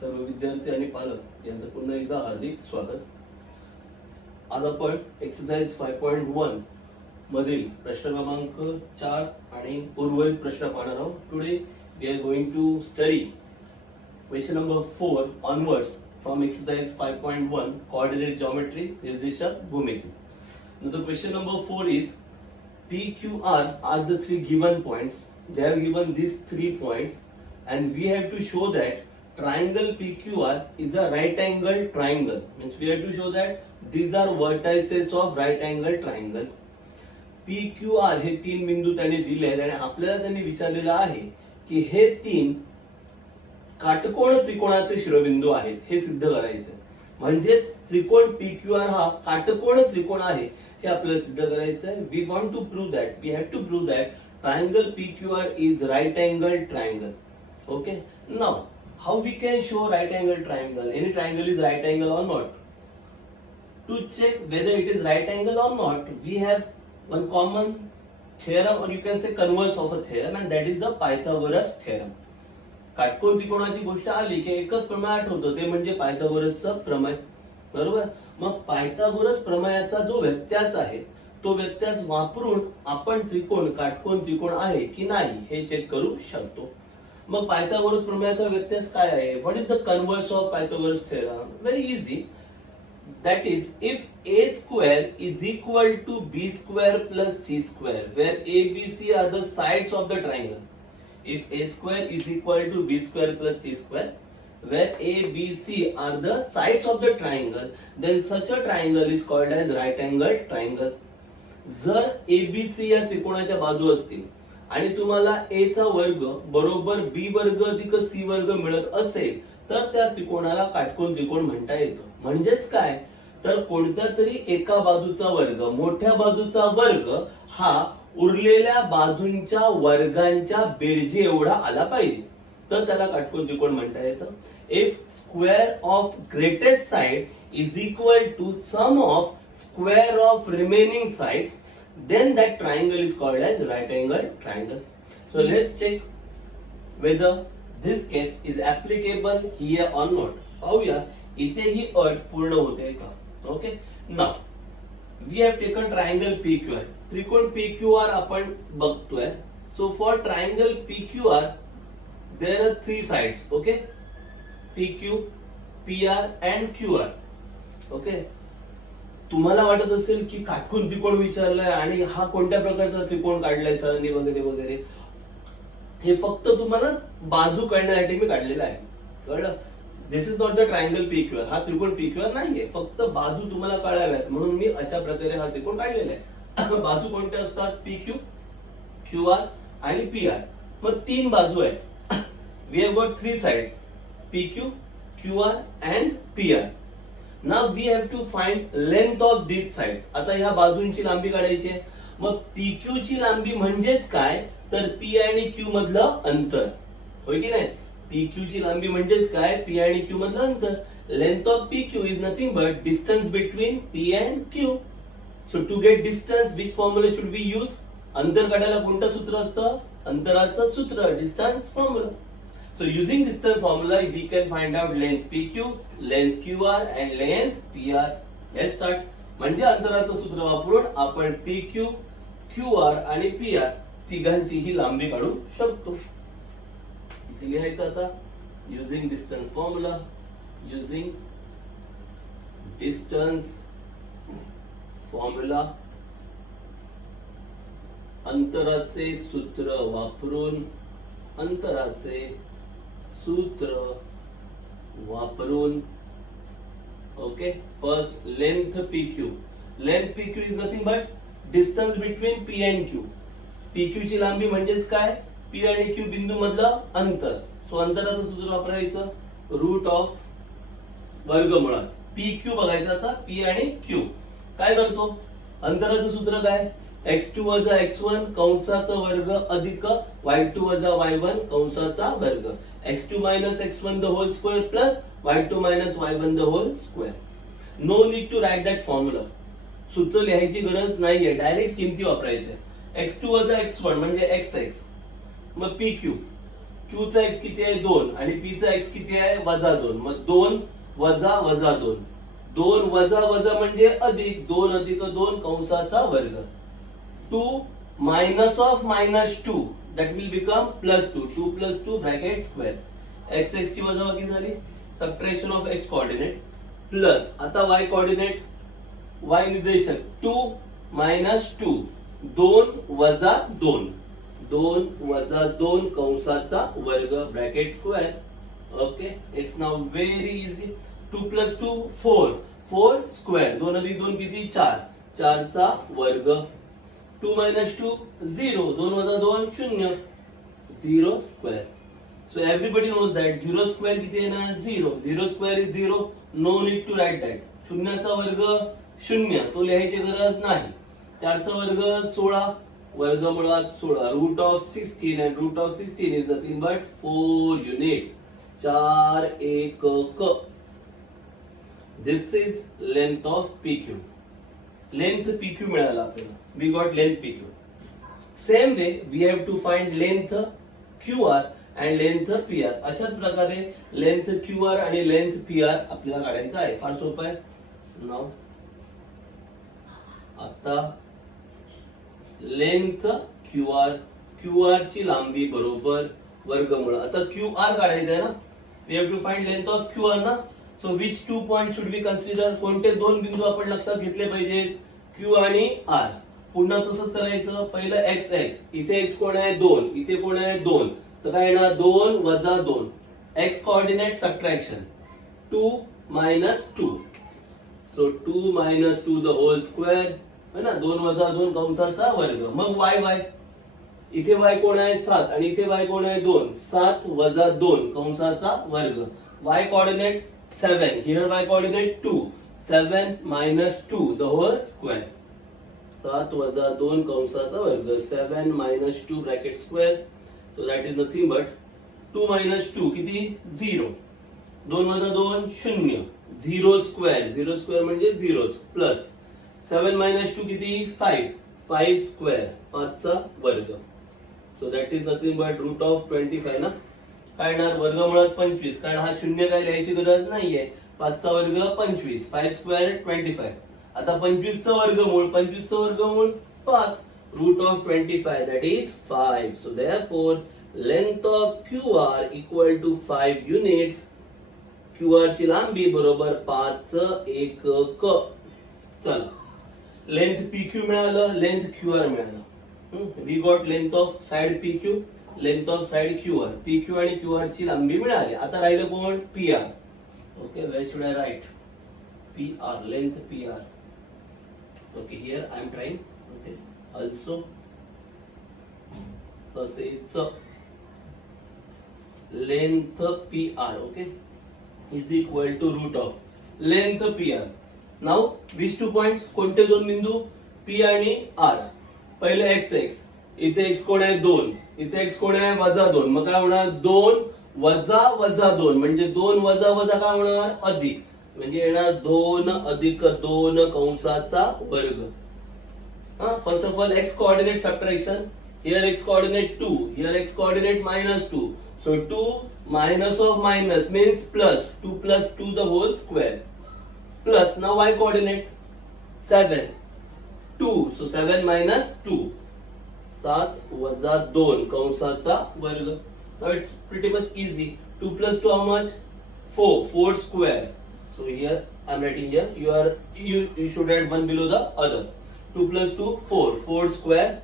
सर्व विद्यार्थी आणि पालक यांचं पुन्हा एकदा हार्दिक स्वागत. आज आपण एक्सरसाइज 5.1 मधील प्रश्न क्रमांक 4 आणि उर्वरित प्रश्न पाहणार आहोत. Today we are going to study question number 4 onwards from exercise 5.1 coordinate geometry निर्देशांक भूमिती. Now the question number 4 is P, Q, R are the three given points. They have given these 3 points and we have to show that triangle PQR is a right angle triangle. Means we have to show that these are vertices of right angle triangle. PQR हे 3 बिंदू त्यांनी दिले आहेत आणि आपल्याला त्यांनी विचारलेलं आहे की हे 3 काटकोण त्रिकोणाचे शिरोबिंदू आहेत हे सिद्ध करायचे. म्हणजेच त्रिकोण PQR हा काटकोण त्रिकोण आहे हे आपल्याला सिद्ध करायचं आहे. We want to prove that we have to prove that triangle PQR is right angle triangle. Okay, now how we can show right angle triangle? Any triangle is right angle or not? To check whether it is right angle or not, we have one common theorem, or you can say converse of a theorem, and that is the Pythagoras theorem. Katkon त्रिकोणाची गोष्ट आली की एकच प्रमेय आठवतं, ते म्हणजे पायथागोरसचा प्रमेय. बरोबर. मग पायथागोरस प्रमेयाचा जो व्यत्यास आहे तो व्यत्यास वापरून आपण त्रिकोण काटकोण त्रिकोण आहे की नाही हे चेक करू शकतो. मग पायथागोरस प्रमेयाचा व्यत्यास काय आहे? What is the converse of Pythagoras theorem? Very easy. That is if a square is equal to b square plus c square where a b c are the sides of the triangle. If a square is equal to b square plus c square where a b c are the sides of the triangle, then such a triangle is called as right angle triangle. जर a b c या त्रिकोणाच्या बाजू असतील आणि तुम्हाला a चा वर्ग बरोबर b वर्ग अधिक c वर्ग मिळत असेल तर त्या त्रिकोणाला काटकोन त्रिकोण म्हणता येतं. म्हणजेच काय तर कोणत्या तरी एका बाजूचा वर्ग मोठ्या बाजूचा वर्ग हा उरलेल्या बाजूंच्या वर्गांच्या बेरजे एवढा आला पाहिजे तर त्याला काटकोन त्रिकोण म्हणता येतं. If square of greatest side is equal to sum of square of remaining sides, then that triangle is called as right angle triangle. So let's check whether this case is applicable here or not. पाहूया इथे ही अट पूर्ण होते का. Okay, now we have taken triangle PQR. त्रिकोण PQR आपण बघतोय. So for triangle PQR there are 3 sides. Okay, PQ, PR and QR. Okay, तुम्हाला वाटत असेल की काटकोन त्रिकोण विचारलाय आणि हा कोणत्या प्रकारचा त्रिकोण काढलाय सरांनी वगैरे वगैरे. हे फक्त तुम्हाला बाजू कळण्यासाठी मी काढलेला आहे. कळलं? This is not the triangle PQR. हा त्रिकोण PQR नाहीये, फक्त बाजू तुम्हाला कळाव्यात म्हणून मी अशा प्रकारे हा त्रिकोण काढलेला आहे. बाजू कोणत्या असतात? PQ, QR आणि PR. मग 3 बाजू आहेत. We have got 3 sides, PQ, QR and PR. Now we have to find length of these sides. आता ह्या बाजूंची लांबी काढायची आहे. मग PQ ची लांबी म्हणजेच काय तर P आणि Q मधलं अंतर. होय की नाही? PQ ची लांबी म्हणजेच काय? P आणि Q मधलं अंतर. Length of PQ is nothing but distance between P and Q. So to get distance which formula should we use? अंतर काढायला कोणतं सूत्र असतं? अंतराचं सूत्र, distance formula. So using distance formula we can find out length PQ, length QR and length PR. Let's start. म्हणजे अंतराचं सूत्र वापरून आपण PQ, QR आणि PR तिघांची ही लांबी काढू शकतो. इथे लिहायचं आता using distance formula, using distance formula अंतराचे सूत्र वापरून अंतराचे सूत्र वापरून. Okay, first length PQ. Length PQ is nothing but distance between P and Q. PQ ची लांबी म्हणजेच काय? P आणि Q बिंदू मधलं अंतर. सो अंतराचं सूत्र वापरायचं रूट ऑफ वर्गमुळात PQ बघायचं. आता P आणि Q काय करतो? अंतराचं सूत्र काय? x2 वजा x1 कंसाचा वर्ग अधिक y2 वजा y1 कंसाचा वर्ग. x2 minus x1 the whole square plus y2 minus y1 the whole square. No need to write that formula. सूत्र लिहायची गरज नाहीये, डायरेक्ट किमती वापरायच्या. x2 वजा x1 म्हणजे xx. मग PQ Q चा x किती आहे 2 आणि P चा x किती आहे -2. मग 2 वजा वजा 2, 2 वजा वजा म्हणजे अधिक, 2 अधिक 2 कंसाचा वर्ग. 2 minus of -2 that will become +2, 2 plus 2 bracket square. x ची वजाबाकी झाली, subtraction of x coordinate plus आता y कोऑर्डिनेट, y निर्देशक 2 minus 2, 2 वजा 2, 2 वजा 2 कंसाचा वर्ग bracket square. Okay, it's now very easy. 2 plus 2 4, 4 square, 2 अधिक 2 किती 4, 4 चा वर्ग. 2 minus 2 0, 2 वजा 2 0, 0 square. So everybody knows that 0 square किती येणार 0, 0 square is 0, no need to write that. शून्याचा वर्ग 0, तो लिहायची गरज नाही. 4 चा वर्ग 16, वर्गमुळात 16, route of 16 and root of 16 is nothing but 4 units. 4 एकक. This is length of PQ. Length PQ मिळाला आपल्याला. We got length PQ. Same way we have to find length QR and length PR. अशाच प्रकारे length QR आणि length PR आपल्याला काढायचं आहे. फार सोपं आहे. नाव आता लेंथ QR ची लांबी बरोबर वर्गमूळ. आता QR काढायचं आहे ना, we have to find length of QR ना. So which two points should we consider? कोणते दोन बिंदू आपण लक्षात घेतले पाहिजेत? Q आणि R. पुन्हा तसंच करायचं. पहिलं x, इथे x कोण आहे 2, इथे कोण आहे 2, तर काय येणार 2 वजा 2, x coordinate subtraction 2 minus 2. So 2 minus 2 the whole square है ना, 2 वजा 2 कंसाचा वर्ग. मग y, इथे y कोण आहे 7 आणि इथे y कोण आहे 2, 7 वजा 2 कंसाचा वर्ग. y coordinate 7, here y coordinate 2, 7 minus 2 the whole square. 7 वजा 2 कंसाचा वर्ग, 7 minus 2 bracket square. So that is nothing but 2 minus 2 किती 0, 2 वजा 2 0, 0 स्क्वेअर, 0 स्क्वेअर म्हणजे 0 प्लस 7 minus 2 किती 5, 5 स्क्वेअर, 5 चा वर्ग. So that is nothing but root of 25 ना. काय येणार वर्गमुळात 25, कारण हा शून्य काय लिहायची गरज नाहीये. 5 चा वर्ग 25, 5 स्क्वेअर 25. आता 25 चा वर्गमूळ, 25 चा वर्गमूळ 5, root of 25 that is 5. So therefore length of QR equal to 5 units. QR ची लांबी बरोबर 5 एकक. चला, लेंथ PQ मिळालं, लेंथ QR मिळालं. We got length of side PQ, length of side QR. PQ आणि QR ची लांबी मिळाली. आता राहिलं कोण PR. Okay, where should I write? PR, length PR. Okay, here I am trying. Okay, also तसेच length PR, okay, is equal to root of length PR. Now which two points? कोणते दोन बिंदू P आणि R. पहिले x, इथे x कोण आहे 2, इथे x कोण आहे -2. मग काय होणार 2 वजा वजा 2 म्हणजे 2 वजा वजा काय होणार अधिक, म्हणजे येणार 2 अधिक 2 कंसाचा वर्ग. First of all x coordinate subtraction. Here x coordinate 2, here x coordinate -2. So 2 minus of minus means plus, 2 plus 2 the whole square. Plus now y coordinate 7, 2. So 7 minus 2, 7 वजा 2 कंसाचा वर्ग. Now it's pretty much easy. 2 plus 2 how much? 4, 4 square. So here I'm writing here. You should write one below the other. 2 plus 2 4, 4 square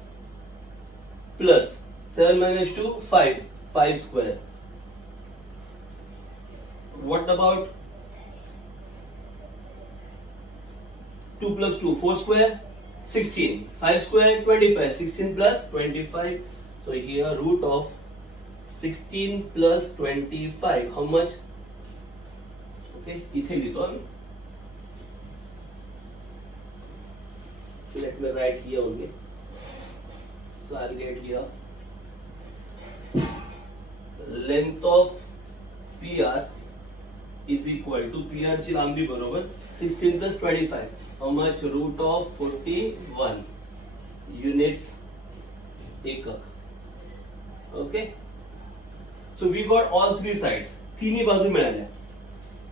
plus 7 minus 2 5, 5 square. What about 2 plus 2 4 square 16, 5 square 25, 16 plus 25. So here root of 16 plus 25 how much? Okay, इथे लिहितो आम्ही. Let me write here only. So I'll get here length of PR is equal to PR ची लांबी बरोबर 16 plus 25. How much? Root of 41 units एकक. Okay. So we got all three sides, तिन्ही बाजू मिळाल्या.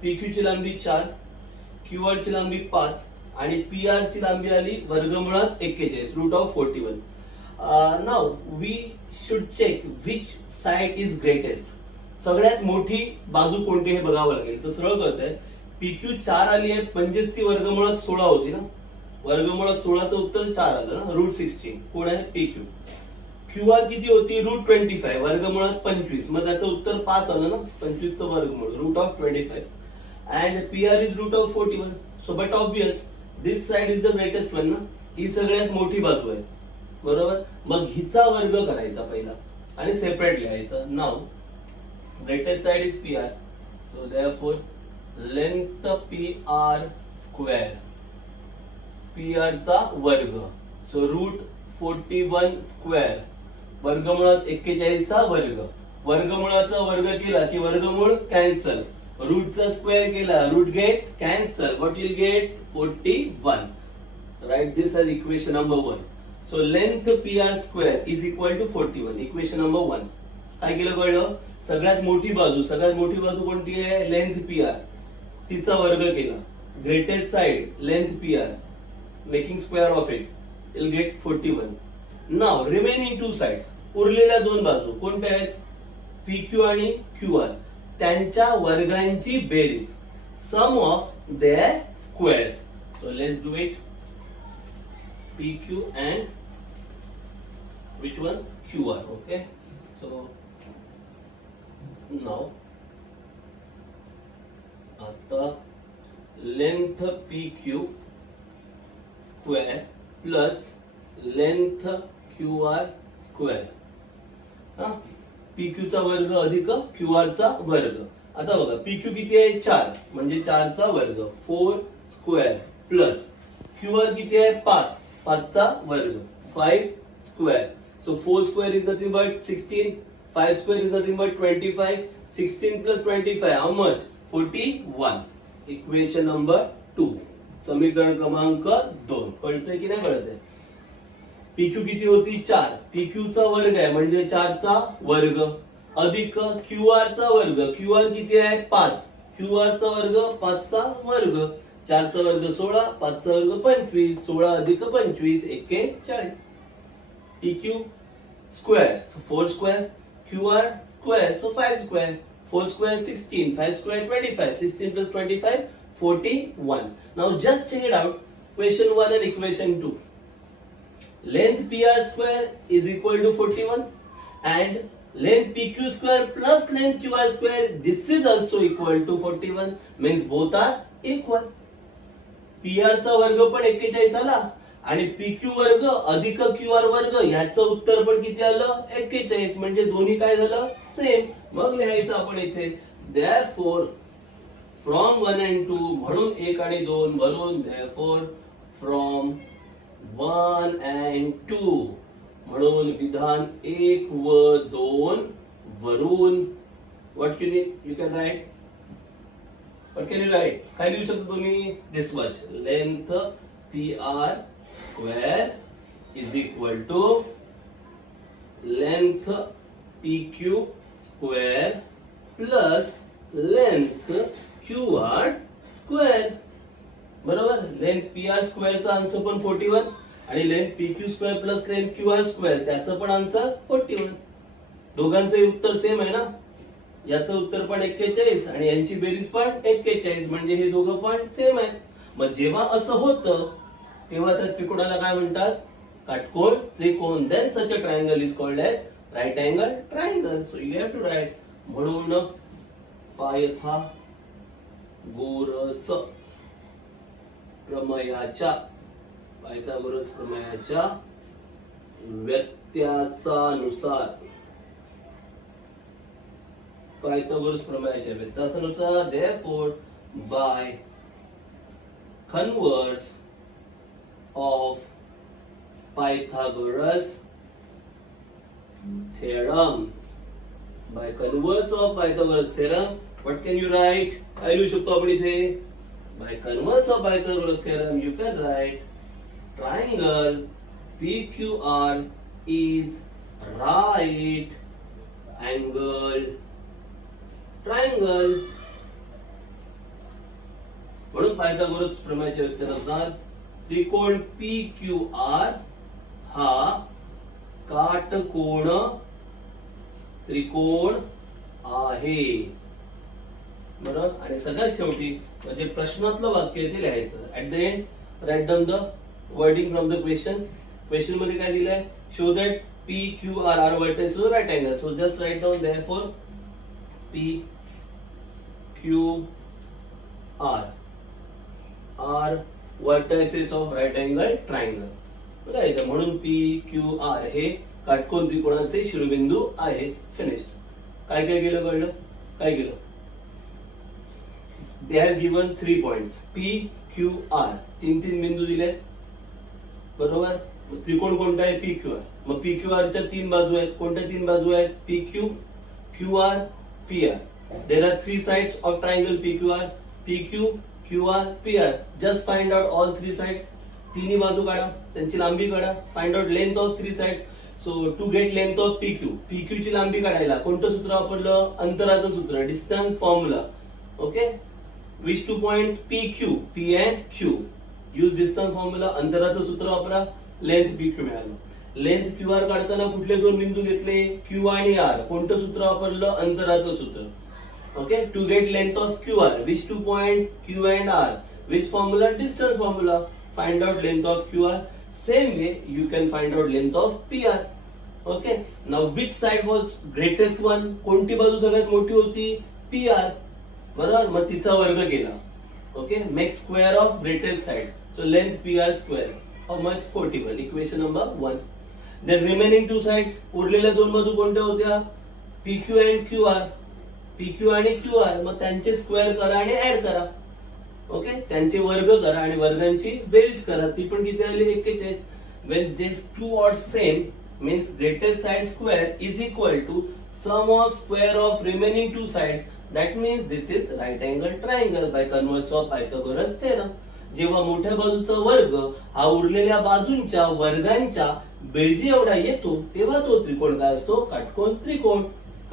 PQ ची लांबी 4, QR ची लांबी 5 आणि PR ची लांबी आली वर्गमुळात 41 root of 41. Now we should check which side is greatest. सगळ्यात मोठी बाजू कोणती हे बघावं लागेल. तर सरळ कळतंय, PQ 4 आली आहे म्हणजेच ती वर्गमुळात 16 होती ना. वर्गमुळात 16चं उत्तर 4 आलं ना, रूट 16. कोण आहे? PQ. QR किती होती? रूट 25, वर्गमुळात 25, मग त्याचं उत्तर 5 आलं ना, 25चं वर्गमूळ root of 25. And PR is root of 41. So but obvious this side is the greatest one ना, ही सगळ्यात मोठी बाजू आहे, बरोबर. मग हिचा वर्ग करायचा पहिला आणि सेपरेट लिहायचा. Now greatest side is PR, so therefore length PR square, PR चा वर्ग, so root 41 square, वर्गमुळात 41 चा वर्ग. वर्गमुळाचा वर्ग केला की वर्गमूळ कॅन्सल, रूटचा स्क्वेअर केला root get cancel, what will get 41. Right this as equation number 1. So length PR square is equal to 41, equation number 1. काय केलं कळलं? सगळ्यात मोठी बाजू कोणती आहे? लेंथ PR, तिचा वर्ग केला. Greatest side length PR, making square of it, will get 41. Now remaining two sides, उरलेल्या दोन बाजू कोणत्या आहेत? PQ आणि QR, त्यांच्या वर्गांची बेरीज, sum of their squares. So let's do it. PQ and which one? QR. Okay, so now आता length PQ square plus length QR square, PQ चा वर्ग अधिक QR चा वर्ग. आता बघा PQ किती आहे? 4, म्हणजे 4 चा वर्ग 4 स्क्वेअर प्लस QR किती आहे? 5, 5 चा वर्ग 5 square. So 4 square is nothing but 16, 5 square is nothing but 25, 16 plus 25, how much? 41. Equation number 2. समीकरण क्रमांक 2. कळतंय की नाही कळतंय? PQ किती होती? 4. PQ चा वर्ग आहे म्हणजे 4 चा वर्ग अधिक QR चा वर्ग. QR किती आहे? 5. QR चा वर्ग 5 चा वर्ग. 4 चा वर्ग 16, 5 चा वर्ग 25, 16 अधिक 25 41. PQ square, so 4 square, QR square, so 5 square, 4 square 16, 5 square 25, 16 plus 25 41. Now just check it out, equation 1 and equation 2. Length PR square is equal to 41 and length PQ square plus length QR square, this is also equal to 41, means both are equal. PR चा वर्ग पण 41 आला आणि PQ वर्ग अधिक QR वर्ग ह्याचं उत्तर पण किती आलं? 41, म्हणजे दोन्ही काय झालं? सेम. मग लिहायचं आपण इथे therefore from 1 and 2, म्हणून 1 आणि 2 भरून therefore from 1 and 2, म्हणून विधान 1 व 2 वरून what you can write? What can you write? काय लिहू शकतो तुम्ही? This much, length PR square is equal to length PQ square plus length QR square. बरोबर. लेंथ PR स्क्वेअर चा आन्सर पण 41 आणि length PQ square plus length QR square त्याचं पण आन्सर 41. दोघांचे उत्तर सेम आहे ना. याचं उत्तर पण 41 आणि यांची बेरीज पण 41, म्हणजे हे दोघं पण सेम आहेत. मग जेव्हा असं होतं तेव्हा त्या त्रिकोणाला काय म्हणतात? काटकोन त्रिकोण. Then such a triangle is called as right angle triangle. So you have to write. म्हणून पायथागोरस प्रमेयाच्या व्यत्यासानुसार therefore by converse of Pythagoras theorem, what can you write? काय लिहू शकतो आपण इथे? By converse of Pythagoras theorem you can write triangle PQR is right angled triangle. म्हणून Pythagoras प्रमेयाच्या व्याख्येनुसार त्रिकोण PQR हा काटकोण त्रिकोण आहे. बरोबर. आणि सगळ्यात शेवटी म्हणजे प्रश्नातलं वाक्य ते लिहायचं. At the end write down the wording from the question. Question मध्ये काय दिलंय? Show that PQR are vertices of right angle. So just write down therefore PQR are vertices of right angle triangle. बघा म्हणून PQR हे काटकोन त्रिकोणाचे शिरोबिंदू आहे. फिनिश. काय काय केलं कळलं? काय केलं? They have given 3 points. PQR तीन बिंदू दिले. बरोबर. त्रिकोण कोणता आहे? PQR. मग PQR च्या 3 बाजू आहेत. कोणत्या 3 बाजू आहेत? PQ, QR, PR. There are 3 sides of triangle PQR. PQ, QR, PR. Just find out all 3 sides. तिन्ही बाजू काढा, त्यांची लांबी काढा. Find out length of 3 sides. So to get length of PQ, PQ ची लांबी काढायला कोणतं सूत्र वापरलं? अंतराचं सूत्र, distance formula. Okay. Which 2 points? PQ, P and Q. Use distance formula. अंतराचं सूत्र वापरा. लेंथ PQ मिळालं. लेंथ QR काढताना कुठले 2 बिंदू घेतले? Q आणि R. कोणतं सूत्र वापरलं? अंतराचं सूत्र. Okay. To get length of QR, which 2 points? Q and R. Which formula? Distance formula. Find out length of QR. Same way you can find out length of PR. Okay. Now which side was greatest one? कोणती बाजू सगळ्यात मोठी होती? PR. बरोबर. मग तिचा वर्ग केला. Okay. Make square of greatest side. So length PR square. How much? 41. Equation number 1. Then remaining 2 sides. उरलेल्या 2 बाजू कोणत्या होत्या? PQ and QR. PQ आणि QR. मग त्यांचे स्क्वेअर करा आणि ऍड करा. ओके. त्यांचे वर्ग करा आणि वर्गांची बेरीज करा. ती पण किती आली? 41. When these two are same means greatest side square is equal to sum of square of remaining 2 sides. That means this is right angle triangle by converse of Pythagoras theorem. जेव्हा मोठ्या बाजूचा वर्ग हा उरलेल्या बाजूंच्या वर्गांच्या बेरजी एवढा येतो तेव्हा तो त्रिकोण काय असतो? काटकोन त्रिकोण.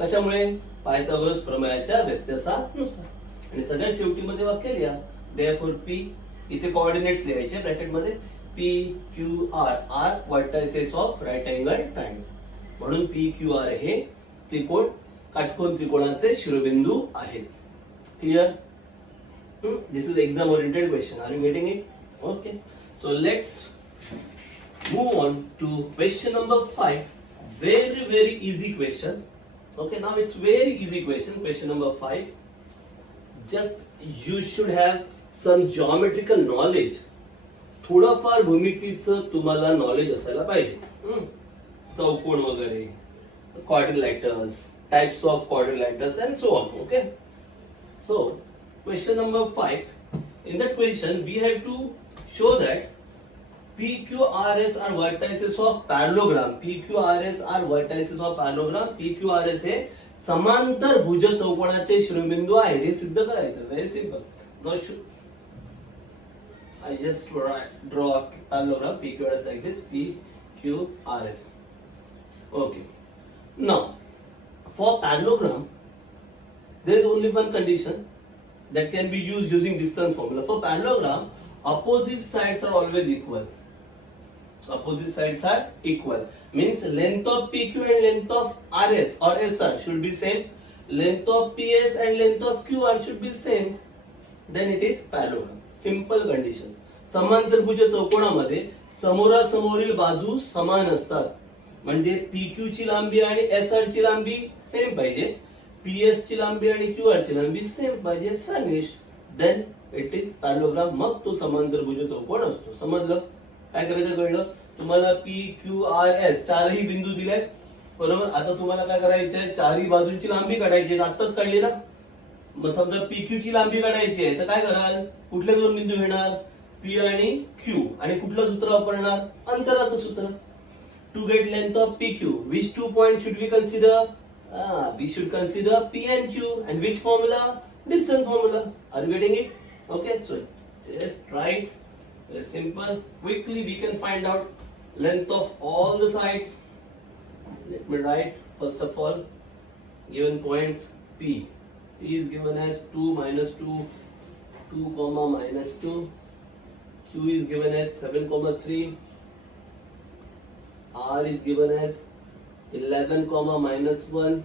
कशामुळे? पायथागोरस प्रमेयाच्या व्यत्यासानुसार. आणि सगळ्यात शेवटी मध्ये वाक्य लिहा. Therefore P, इथे कोऑर्डिनेट्स लिहायचे ब्रॅकेट मध्ये. PQR are vertices of right angle triangle. म्हणून PQR हे त्रिकोण काटकोन त्रिकोणाचे शिरोबिंदू आहेत. Clear? This is exam oriented question. Are you getting it? Okay. So let's move on to question number 5. Very easy question. Okay, now it's very easy question. Question number 5. Just you should have some geometrical knowledge. थोडंफार भूमितीचं तुम्हाला knowledge असायला पाहिजे. चौकोन वगैरे, quadrilaterals, types of quadrilaterals and so on. Okay. So question number 5. In that question we have to show that PQRS are vertices of parallelogram. PQRS are vertices of parallelogram. PQRS हे समांतर भुज चौकोनाचे शिरोबिंदू आहेत. हे सिद्ध करायचं. Very simple. Now I just draw a parallelogram. PQRS like this. PQRS. Okay. Now for parallelogram there is only one condition that can be used using distance formula. For parallelogram opposite sides are always equal. Opposite sides are equal. Means length of PQ and length of RS or SR should be same. Length of PS and length of QR should be same. Then it is parallelogram. Simple condition. समांतरभुज चौकोनामध्ये समोरासमोरील बाजू समान असतात. म्हणजे PQ ची लांबी आणि SR ची लांबी सेम पाहिजे. PS ची लांबी आणि QR ची लांबी सेम पाहिजे. Finish. Then it is parallelogram. मग तो समांतरभुज चौकोन असतो. समजलं? काय करायचं कळलं? तुम्हाला PQRS चारही बिंदू दिलेत. बरोबर. आता तुम्हाला काय करायचंय? चारही बाजूंची लांबी काढायची. आत्ताच काढली ना. मग समजा PQ ची लांबी काढायची आहे तर काय कराल? कुठले 2 बिंदू घेणार? P आणि Q. आणि कुठलं सूत्र वापरणार? अंतराचं सूत्र. To get length of PQ, which 2 points should we consider? We should consider P and Q. And which formula? Distance formula. Are you getting it? Okay, so just write. Very simple. Quickly we can find out length of all the sides. Let me write first of all given points P. P is given as 2 minus 2, 2 comma minus 2. Q is given as 7 comma 3. R is given as 11 comma minus 1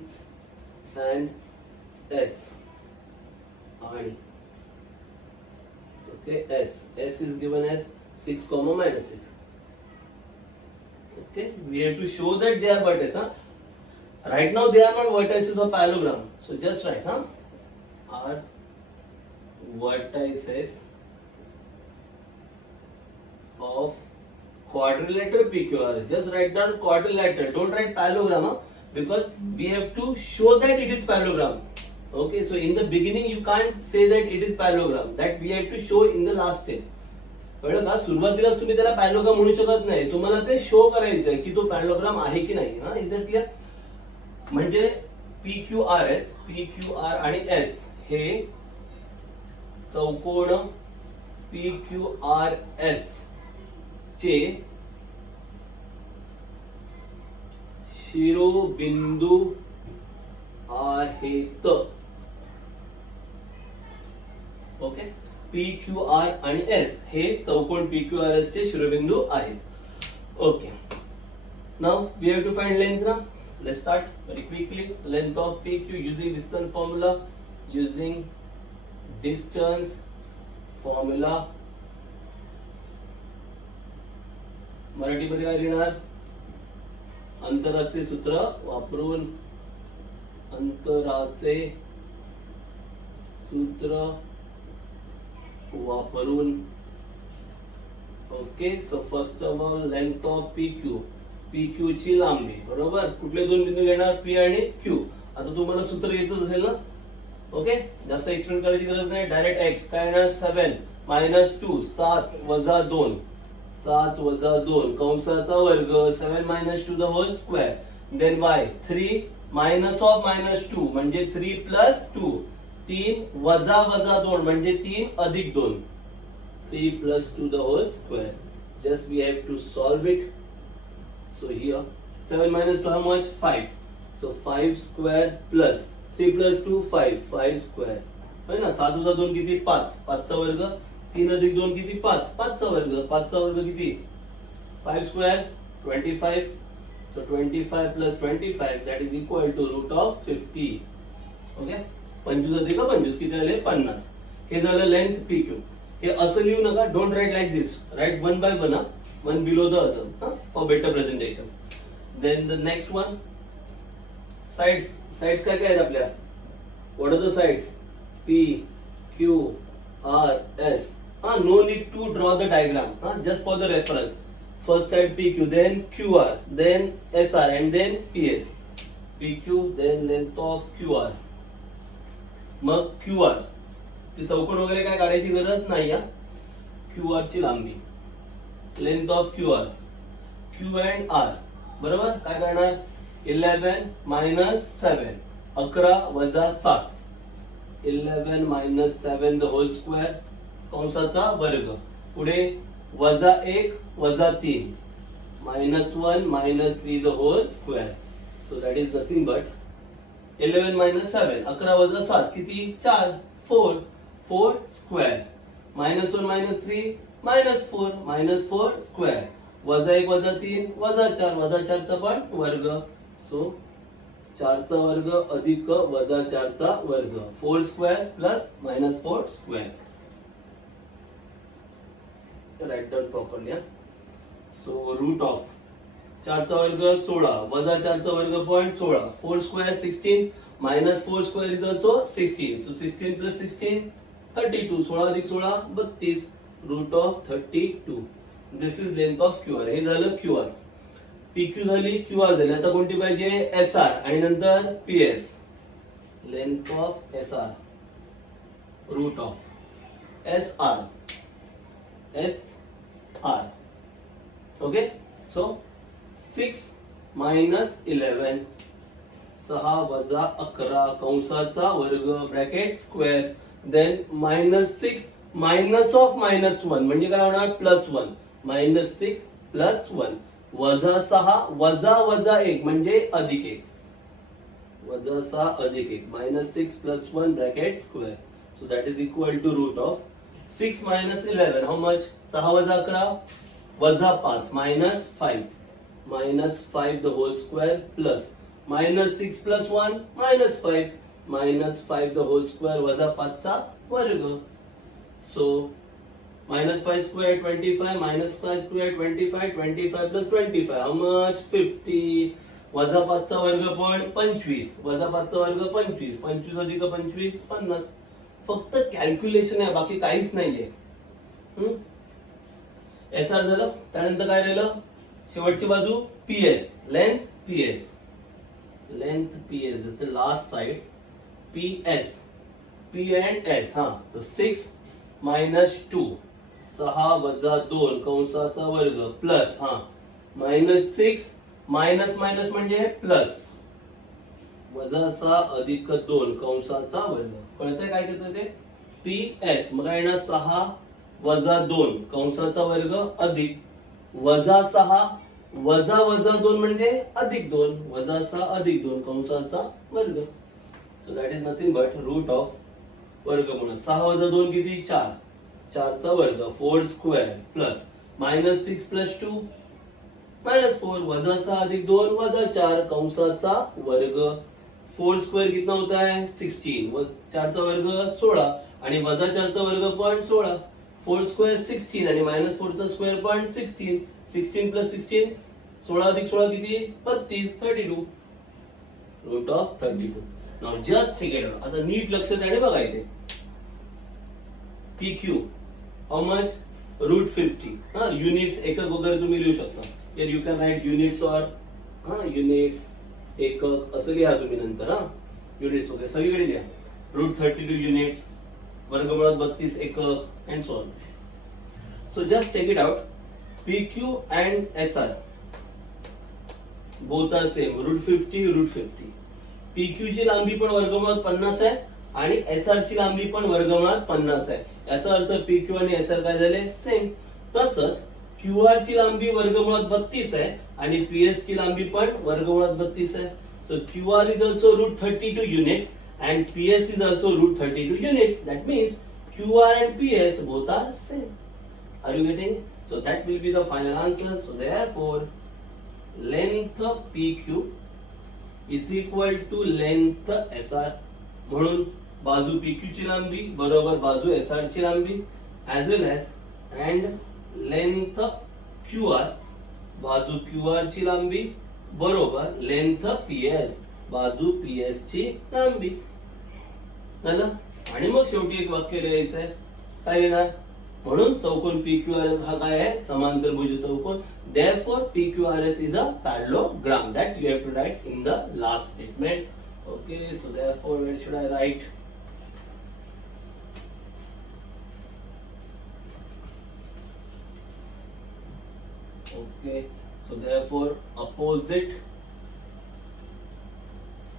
and S. Okay, S is given as 6 comma minus 6. Okay, we have to show that they are vertices. Right now they are not vertices of parallelogram. So just write are vertices of quadrilateral PQRS. Just write down quadrilateral. Don't write parallelogram because we have to show that it is parallelogram. Okay, so in the beginning you can't say that it is parallelogram. That we have to show in the last step. कळलं का? सुरुवातीलाच तुम्ही त्याला parallelogram म्हणू शकत नाही. तुम्हाला ते शो करायचं की तो पॅरलोग्राम आहे की नाही. हा, इज दॅट क्लियर? म्हणजे PQRS, PQR आणि S हे चौकोन PQRS चे शिरोबिंदू आहेत. ओके, PQR आणि S हे चौकोन PQRS चे शिरोबिंदू आहेत. Okay, now we have to find length ना. Let's start very quickly. Length of PQ using distance formula. Using distance formula. मराठीमध्ये काय लिहिणार? अंतराचे सूत्र वापरून, अंतराचे सूत्र वापरून. Okay, so first of all length of PQ ची लांबी. बरोबर, कुठले दोन बिंदू घेणार? P आणि Q. आता तुम्हाला सूत्र येतच असेल ना. ओके, जास्त एक्सप्लेन करायची गरज नाही. डायरेक्ट x काय येणार? 7 minus 2, 7 वजा 2, 7 वजा 2 कंसाचा वर्ग. 7 minus 2 the whole square. Then y 3 minus of minus 2 म्हणजे 3 plus 2. 3 वजा वजा 2 म्हणजे 3 अधिक 2. 3 plus 2 the whole square. Just we have to solve it. So here 7 minus 2 how much? 5. So 5 square plus 3 plus 2 5. 5 square. है ना. 7 वजा 2 किती? 5. 5 चा वर्ग. 3 अधिक 2 किती? 5. 5 चा वर्ग. 5 चा वर्ग किती? 5 square 25. So 25 plus 25 that is equal to root of 50. Okay. 25 अधिक 25 किती आले? 50. हे झालं लेंथ PQ. हे असं लिहू नका. Don't write like this. Write one by one. One below the other for better presentation. Then the next one, sides. Sides काय काय आहेत आपल्या? What are the sides? P, Q, R, S. No need to draw the diagram. Just for the reference. First side PQ, then QR, then SR, and then PS. PQ, then length of QR. मग QR ते चौकोन वगैरे काय काढायची गरज नाही. QR ची लांबी, length of QR, Q and R. बरोबर, काय करणार? 11 minus 7, 11 वजा 7. 11 minus 7 the whole square कंसाचा वर्ग. पुढे वजा 1 वजा 3 minus 1 minus 3 the whole square. So that is nothing but 11 minus 7, 11 वजा 7 किती? 4. 4 square. minus 1 minus 3 minus 4 minus 4 square. वजा 1 वजा 3 वजा 4 वजा 4 चा पण वर्ग. सो 4 चा वर्ग अधिक वजा 4 चा वर्ग. 4 square plus minus 4 square. Write down properly. So root of 4 चा वर्ग 16 वजा 4 चा वर्ग 0.16. 4 square 16 minus 4 square is also 16. So 16 plus 16 32. 16 अधिक 16 32. Root of 32. This is length of QR. हे झालं QR. PQ झाली, QR झाली. आता कोणती पाहिजे? SR आणि नंतर PS. Length of SR. Root of SR. SR. Okay. So 6 minus 11. 6 वजा 11 कंसाचा वर्ग bracket square. Then minus 6 minus of minus 1 म्हणजे काय होणार? प्लस 1. minus 6 plus 1 वजा 6 वजा वजा 1 म्हणजे अधिक 1. वजा 6 अधिक 1 -6 + 1 bracket square. So that is equal to root of 6 - 11. How much? 6 - 11 वजा 5 -5 -5 the whole square plus -6 + 1 -5 -5 the whole square वजा 5 चा वर्ग. So -5 square 25 -5 square 25 25 plus 25 how much 50. वजा 5 चा वर्ग पण 25 वजा 5 चा वर्ग 25 25 अधिक 25 50. फक्त कॅल्क्युलेशन आहे, बाकी काहीच नाहीये. एसआर झालं. त्यानंतर काय राहिलं? शेवटची बाजू PS, length PS, length PS this the last side. PS, P end S. हा तो 6 - 2 6 वजा 2 कंसाचा वर्ग प्लस -6 मायनस मायनस म्हणजे प्लस वजा 6 अधिक 2 कंसाचा वर्ग. कळतंय काय घेतोय ते? पीएस. मग येणार 6 वजा 2 कंसाचा वर्ग अधिक वजा 6 वजा वजा 2 म्हणजे अधिक 2 वजा 6 अधिक 2 कंसाचा वर्ग. So that is nothing but root of वर्गमूळ. 6 वजा 2 किती? 4 4 चा वर्ग 4 स्क्वेअर प्लस -6 + 2 -4 वजा 6 अधिक 2 वजा 4 कंसाचा वर्ग. 4 स्क्वेअर कितना होता है? 16 4 चा वर्ग 16 आणि वजा 4 चा वर्ग पण 16. 4 स्क्वेअर 16 आणि -4 चा स्क्वेअर पण 16. 16 + 16 16 अधिक 16 किती? 32 32 root of 32. Now just check it out. आता नीट लक्ष द्याने बघा इथे. PQ how much? Root 50. Units एकक वगैरे तुम्ही लिहू शकता. You can write units or units एकक असं लिहा तुम्ही नंतर. युनिट्स वगैरे सगळीकडे लिहा. रूट 32 युनिट्स, वर्गमुळात 32 एकक and so on. So just check it out. PQ and SR both are same. Root 50 root 50. PQ ची लांबी पण वर्गमुळात 50 आहे आणि SR ची लांबी पण वर्गमुळात 50 आहे. याचा अर्थ PQ आणि SR काय झाले? सेम. तसंच QR ची लांबी वर्गमुळात 32 आहे आणि PS ची लांबी पण वर्गमुळात 32 आहे. So QR is also root 32 units and PS is also root 32 units. That means QR and PS both are same. Are you getting? So that will be the final answer. So therefore length PQ is equal to length SR. म्हणून बाजू PQ ची लांबी बरोबर बाजू SR ची लांबी as well as and length QR बाजू QR ची लांबी बरोबर length PS बाजू PS ची लांबी. झालं. आणि मग शेवटी एक वाक्य लिहायचं आहे. काय लिहिणार? म्हणून चौकोन PQRS हा काय आहे? समांतरभुज चौकोन. Therefore PQRS is a parallelogram. That you have to write in the last statement. Okay, so therefore where should I write? Okay, so therefore opposite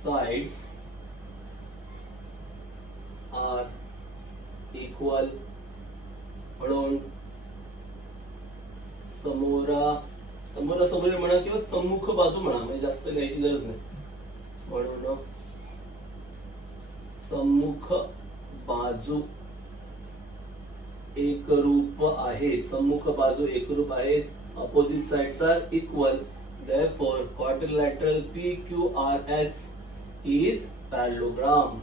sides are equal. म्हणून समोरासमोर म्हणा किंवा सम्मुख बाजू म्हणा, म्हणजे जास्त लिहायची गरज नाही. म्हणून सम्मुख बाजू एकरूप आहे. सम्मुख बाजू एकरूप आहेत. Opposite sides are equal. Therefore quadrilateral PQRS is parallelogram.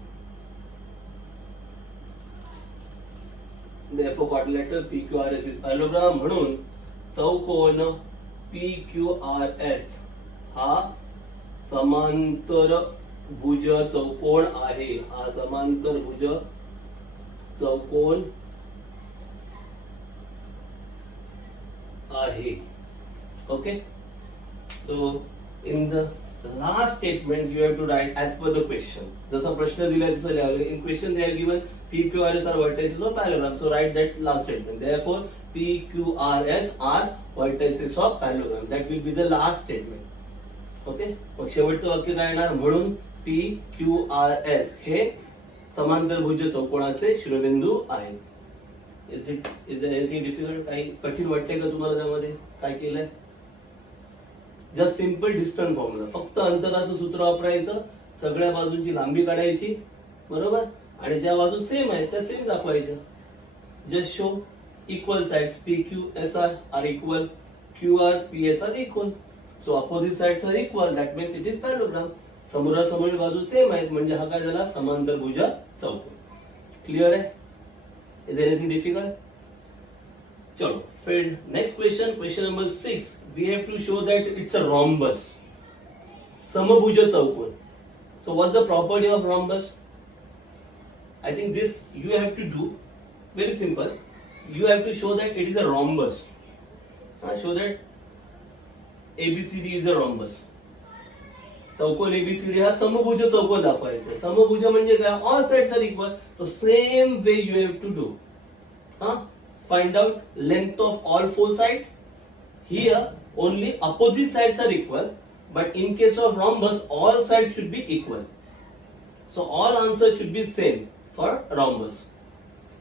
Therefore quadrilateral PQRS is parallelogram. म्हणून चौकोन PQRS हा समांतर भुज चौकोन आहे. हा समांतर भुज चौकोन आहे. Okay, so in the last statement you have to write as per the question. जसा प्रश्न दिलाय तसं लिहावे. In question they have given PQRS are vertices of parallelogram, so write that last statement. Therefore PQRS are vertices of parallelogram. That will be the last statement. Okay, मग शेवटचं वाक्य काय येणार? म्हणून PQRS हे समांतरभुज चौकोनाचे शिरोबिंदू आहेत. Is there anything difficult? काही कठीण वाटतंय का तुम्हाला त्यामध्ये? काय केलंय? Just simple distance formula. फक्त अंतराचं सूत्र वापरायचं. सगळ्या बाजूंची लांबी काढायची, बरोबर, आणि ज्या बाजू सेम आहेत त्या सेम दाखवायच्या. Just show equal sides PQSR are equal, QR PSR equal. So opposite sides are equal, that means it is parallelogram. समोरासमोर बाजू सेम आहेत म्हणजे हा काय झाला, समांतरभुज चौकोन. क्लियर आहे? Is anything difficult? चलो फिर next question, question number 6. We have to show that it's a rhombus, समभुज चौकोन. So what's the property of rhombus? I think this you have to do very simple. You have to show that it is a rhombus. Show that ABCD is a rhombus. चौकोन ABCD हा समभुज चौकोन दाखवायचा. समभुज म्हणजे काय? All sides are equal. So same way you have to do. Find out length of all four sides. Here only opposite sides are equal, but in case of rhombus all sides should be equal. So all answers should be same for rhombus.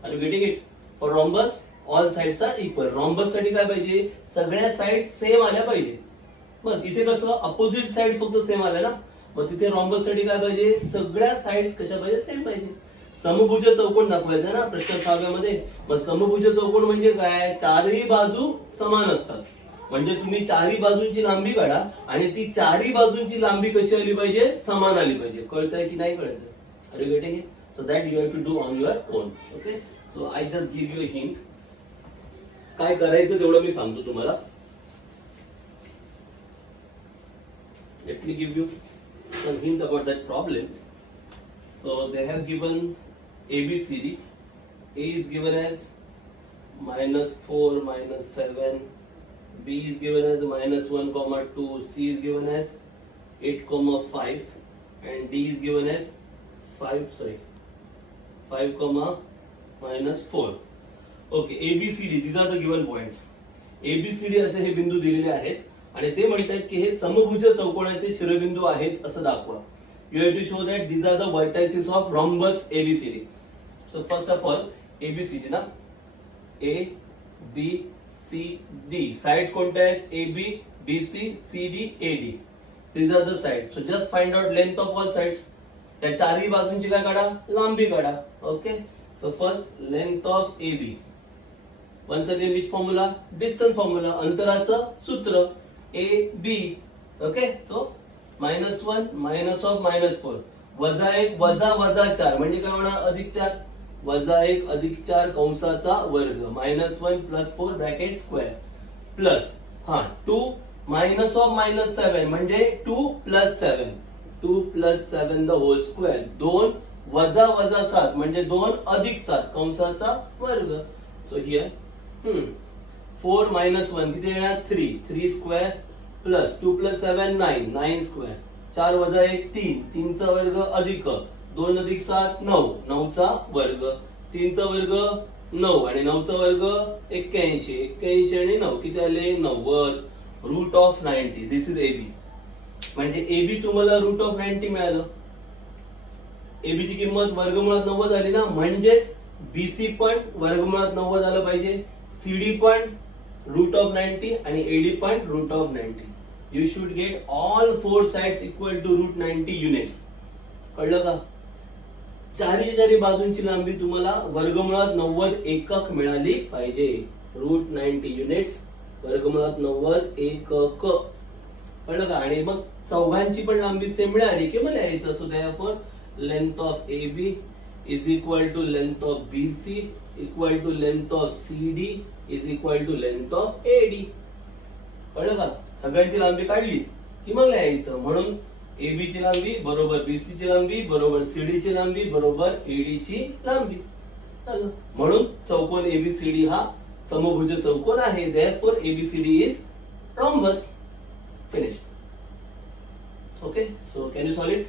Are you getting it? For rhombus all sides are equal. rhombus साठी काय पाहिजे? सगळ्या sides same आल्या पाहिजे. बस इथे कसं opposite side फक्त same आल्या ना, मग तिथे rhombus साठी काय पाहिजे? सगळ्या साइड्स कशा पाहिजे? सेम पाहिजे. समभुज चौकोन दाखवायचा ना प्रश्न 6 मध्ये. मग समभुज चौकोन म्हणजे काय? चारही बाजू समान असतात. म्हणजे तुम्ही चारही बाजूंची लांबी काढा आणि ती चारही बाजूंची लांबी कशी आली पाहिजे? समान आली पाहिजे. कळतंय की नाही कळतंय? Are you getting it? So that you have to do on your own. Okay, so I just give you a hint. काय करायचं तेवढं मी सांगतो तुम्हाला. Let me give you some hint about that problem. So they have given ABCD. A is given as -4, -7. B is given as -1, -2. C is given as 8, 5. And D is given as 5, -4. Okay, ABCD. These are the given points. ABCD असे हे बिंदू दिलेले आहेत आणि ते म्हणतात की हे समभुज चौकोनाचे शिरोबिंदू आहेत असं दाखवा. You have to show that these are the vertices of rhombus ABCD. So first of all ABCD ना, A B C D sides कोणत्या आहेत? AB BC CD AD. These are the sides. So just find out length of all sides. त्या चारही बाजूंची काय काढा? लांबी काढा. Okay, so first length of AB. Once again which formula? Distance formula. अंतराचं सूत्र AB. ओके, सो -1 -4 -1 -4 म्हणजे काय होणार? +4 -1 +4 कंसाचा वर्ग -1 + 4 ब्रॅकेट स्क्वेअर प्लस 2 -7 म्हणजे 2 + 7 2 + 7 द होल स्क्वेअर. 2 -7 म्हणजे 2 + 7 कंसाचा वर्ग. सो हियर 4 - 1 किती येणार? 3 स्क्वेअर प्लस 2 + 7 9 स्क्वेअर. 4 - 1 3 3 चा वर्ग अधिक 2 + 7 9 चा वर्ग. 3 चा वर्ग 9 आणि 9 चा वर्ग 81 आणि 9 किती आले? 90. Root of 90. This is AB. म्हणजे AB तुम्हाला रूट ऑफ 90 मिळालं. AB ची किंमत वर्गमुळात 90 आली ना, म्हणजेच BC पण वर्गमुळात 90 आलं पाहिजे. CD पण रूट ऑफ 90 आणि AD पण route of 90. You should get all four sides equal to root 90 units. कळलं का? चारी बाजूंची लांबी तुम्हाला वर्गमुळात 90 एकक मिळाली पाहिजे. रूट 90 युनिट्स वर्गमुळात 90 एकक. कळलं का? आणि मग चौघांची पण लांबी सेम मिळाली की मग लिहायचं. So therefore length of AB is equal to length of BC equal to length of CD is equal to length of AD. कळलं का? सगळ्यांची लांबी काढली की मग लिहायचं. म्हणून AB ची लांबी बरोबर BC ची लांबी बरोबर CD ची लांबी बरोबर AD ची लांबी. म्हणून चौकोन ABCD हा समभुज चौकोन आहे. therefore ABCD is rhombus. Finished. Okay, so can you solve it?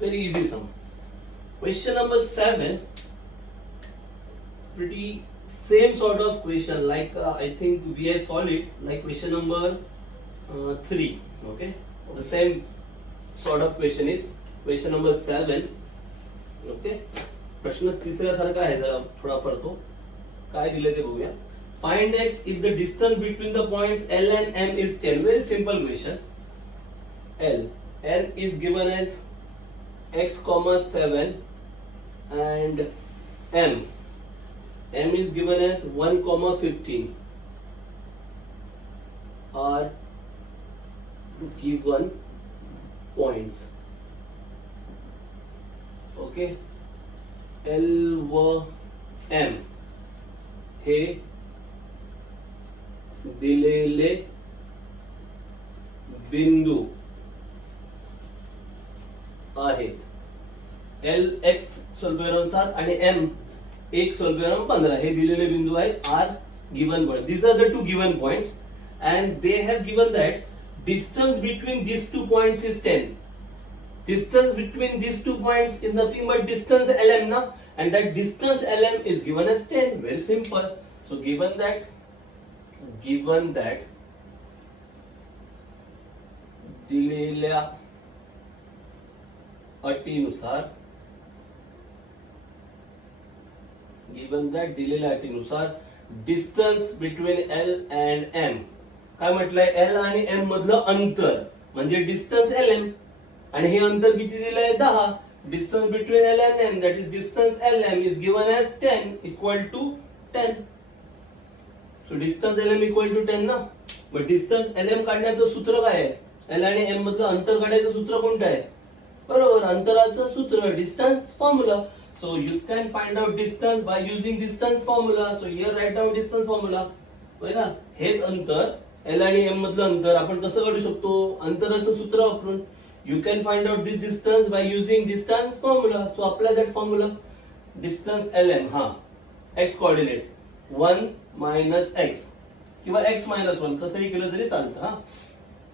Very easy sum. Question number 7. Pretty same sort of question like I think we have solved it like question number 3. Okay, the same sort of question is question number 7. Okay, प्रश्न तिसऱ्या सारखा आहे, जरा थोडा फरक हो. काय दिले ते बघूया. Find x if the distance between the points L and M is 10. Very simple question. L is given as x comma 7 and m is given as 1 comma 15 are given points. Okay, L व M हे दिलेले बिंदू आहेत. L x सोल्युएरॉन 7 आणि M 1 सोल्युएरॉन 15 हे दिलेले बिंदू आहेत. Are given point. These are the two given points and they have given that distance between these 2 points is 10. Distance between these 2 points is nothing but distance lm na, and that distance lm is given as 10. Very simple. So given that दिलेल्या अटीनुसार distance between L and M काय म्हटलंय, L आणि M मधलं अंतर म्हणजे distance LM आणि हे अंतर किती दिलंय 10. Distance between L and M, that is distance LM is given as 10 equal to 10. So distance LM equal to 10 ना. मग डिस्टन्स LM काढण्याचं सूत्र काय आहे, L आणि M मधलं अंतर काढायचं सूत्र कोणतं आहे, बरोबर अंतराचं सूत्र distance formula. So you can find out distance by using distance formula. So here write down distance formula. होय ना, हेच अंतर L आणि M मधलं अंतर आपण कसं काढू शकतो, अंतराचं सूत्र वापरून. You can find out this distance by using distance formula. So apply that formula. Distance LM हा x coordinate 1 minus x किंवा x minus 1 कसंही केलं तरी चालतं हा.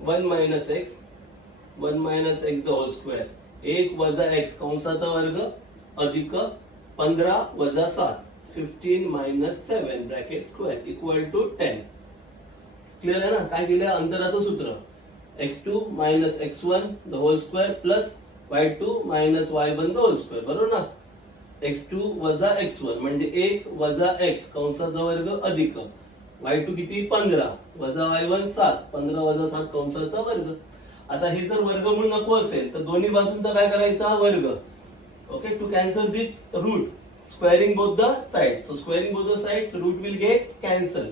1 minus x the whole square 1 वजा x कंसाचा वर्ग अधिक 15 वजा 7 15 minus 7 bracket square equal to 10. Clear आहे ना. काय दिलं अंतराचं सूत्र x2 minus x1 the whole square plus y2 minus y1 the whole square, बरोबर ना. x2 वजा x1 म्हणजे 1 वजा x कंसाचा वर्ग अधिक y2 किती 15 वजा y1 7 15 वजा 7 कंसाचा वर्ग. आता हे जर वर्गमूळ नको असेल तर दोन्ही बाजूंचा काय करायचा वर्ग. Okay, to cancel this root squaring both the sides. So squaring both the sides root will get cancel.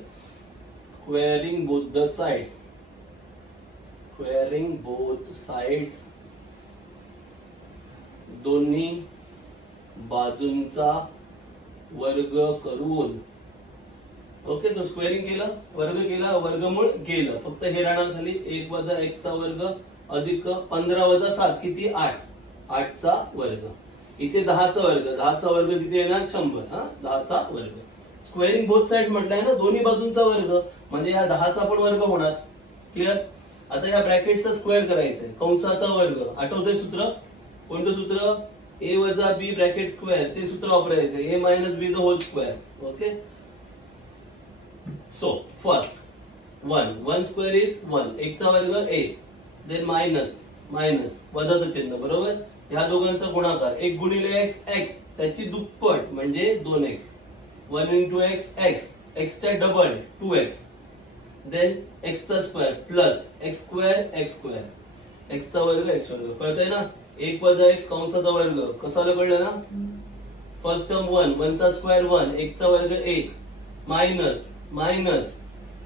Squaring both the sides दोन्ही बाजूंचा वर्ग करून. ओके, तो स्क्वेअरिंग केलं, वर्ग केला, वर्गमूळ गेलं, फक्त हे राहणार खाली 1 वजा x चा वर्ग अधिक 15 वजा 7 किती 8 8 चा वर्ग. इथे 10 चा वर्ग, 10 चा वर्ग किती येणार 100 हा 10 चा वर्ग. स्क्वेअरिंग बोथ साइड म्हटलंय ना, दोन्ही बाजूंचा वर्ग म्हणजे या 10 चा पण वर्ग होणार. क्लिअर. आता या ब्रॅकेटचा स्क्वेअर करायचंय, कंसाचा वर्ग आठवतंय सूत्र, कोणतं सूत्र a वजा b ब्रॅकेट स्क्वेअर, ते सूत्र वापरायचं a minus b the whole square. Okay, so first 1 square is 1 1 चा वर्ग 1 देन मायनस वजाचं चिन्ह, बरोबर. ह्या दोघांचा गुणाकार 1 गुणिले x त्याची दुप्पट म्हणजे 2x 1 into x चा डबल 2x देन x चा square plus x square x चा वर्ग x वर्ग. कळतंय ना. 1 वजा x कंसाचा वर्ग कसा कळलं ना. फर्स्ट टर्म 1 चा स्क्वेअर 1 1 चा वर्ग 1 minus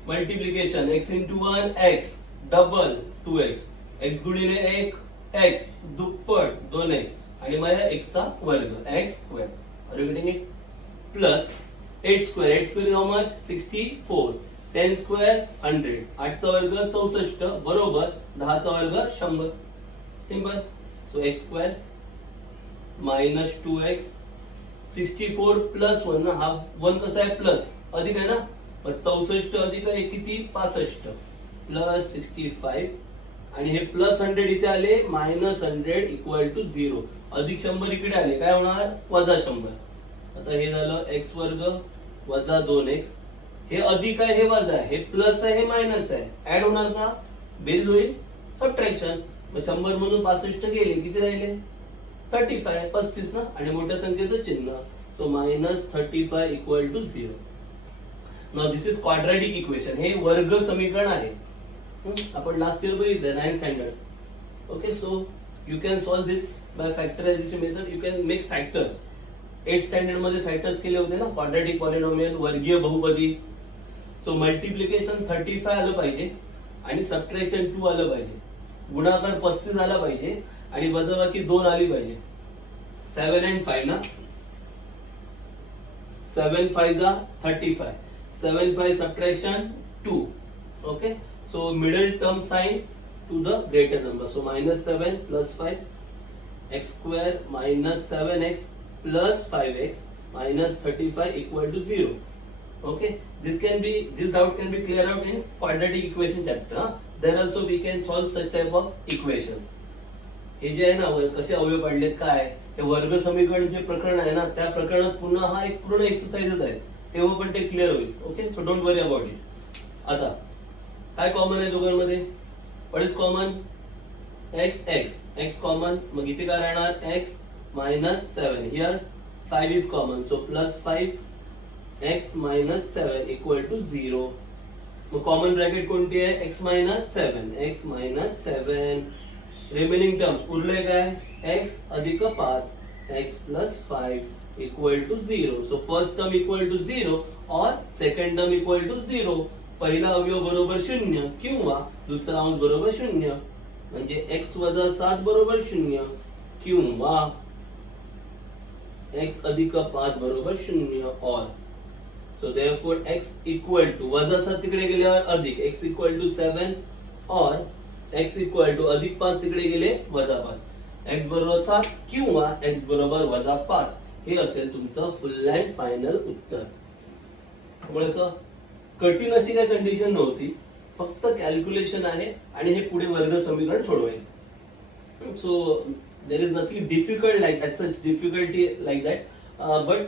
multiplication x into 1 x double 2x x गुणिले 1 x दुप्पट 2x आणि मग x चा वर्ग x square. Are you getting it. Plus 8 square is how much 64 10 square 100 8 चा वर्ग 64 बरोबर 10 चा वर्ग 100. Simple. So x square minus 2x 64 plus 1 ना, हा 1 कसा आहे प्लस अधिक आहे ना, 64 अधिक 1 किती 65 प्लस 65 आणि हे प्लस 100 इथे आले मायनस 100 इक्वल टू 0 अधिक 100 इकडे आले काय होणार वजा 100. आता हे झालं x वर्ग वजा 2x, हे अधिक आहे हे वजा आहे, हे प्लस आहे हे मायनस आहे, ऍड होणार का बेरीज होईल सबट्रॅक्शन. मग 100 म्हणून 65 गेले किती राहिले 35 35 ना आणि मोठ्या संख्येचं चिन्ह. So minus 35 equal to 0. Now this is quadratic equation. हे वर्ग समीकरण आहे. आपण लास्ट इयर बघितलं 9th standard. Okay, so you can solve this by factorization method you can make factors. 8th standard मध्ये फॅक्टर्स केले होते ना, क्वाड्रॅटिक पॉलिनॉमियल, वर्गीय बहुपदी. सो मल्टिप्लिकेशन 35 आलं पाहिजे आणि सबट्रॅक्शन 2 आलं पाहिजे, गुणाकार 35 आला पाहिजे आणि वजाबाकी 2 आली पाहिजे. 7 and 5 ना, 7 5 जा 35, 7 5 subtraction 2. Okay, so middle term sign to the greater number. So minus 7 plus 5 x square minus 7x plus 5x minus 35 equal to 0. Okay, this doubt can be cleared out in quadratic equation chapter. There also we can solve such type of equation. हे जे आहे ना, कसे अवयव काढलेत, काय हे वर्ग समीकरण जे प्रकरण आहे ना, त्या प्रकरणात पुन्हा हा एक पूर्ण एक्सरसाइजच आहे, तेव्हा पण ते क्लिअर होईल. Okay, so don't worry about it. आता काय कॉमन आहे दोघांमध्ये? What is common? X common. मग इथे काय राहणार? x minus 7. Here 5 is common, so plus 5 x minus 7 equal to 0. मग कॉमन ब्रॅकेट कोणती आहे? x minus 7, x minus 7. Remaining terms उरले काय? x अधिक 5, x plus 5 equal to 0. So first term equal to 0 और सेकंड टर्म इक्वल टू 0. पहिला अवयव बरोबर 0 किंवा दुसरा अंश बरोबर 0, म्हणजे x वजा 7 बरोबर 0 किंवा x अधिक 5 बरोबर 0 और so therefore x equal to वजा 7 तिकडे गेल्यावर अधिक, x इक्वल टू 7 और x इक्वल टू अधिक 5 तिकडे गेले वजा 5, x बरोबर 7 किंवा x बरोबर वजा 5. हे असेल तुमचं फुल अँड फायनल उत्तर. त्यामुळे असं कठीण अशी काही कंडिशन नव्हती, फक्त कॅल्क्युलेशन आहे आणि हे पुढे वर्ग समीकरण सोडवायचं. So there is nothing difficult like that, such difficulty like that, but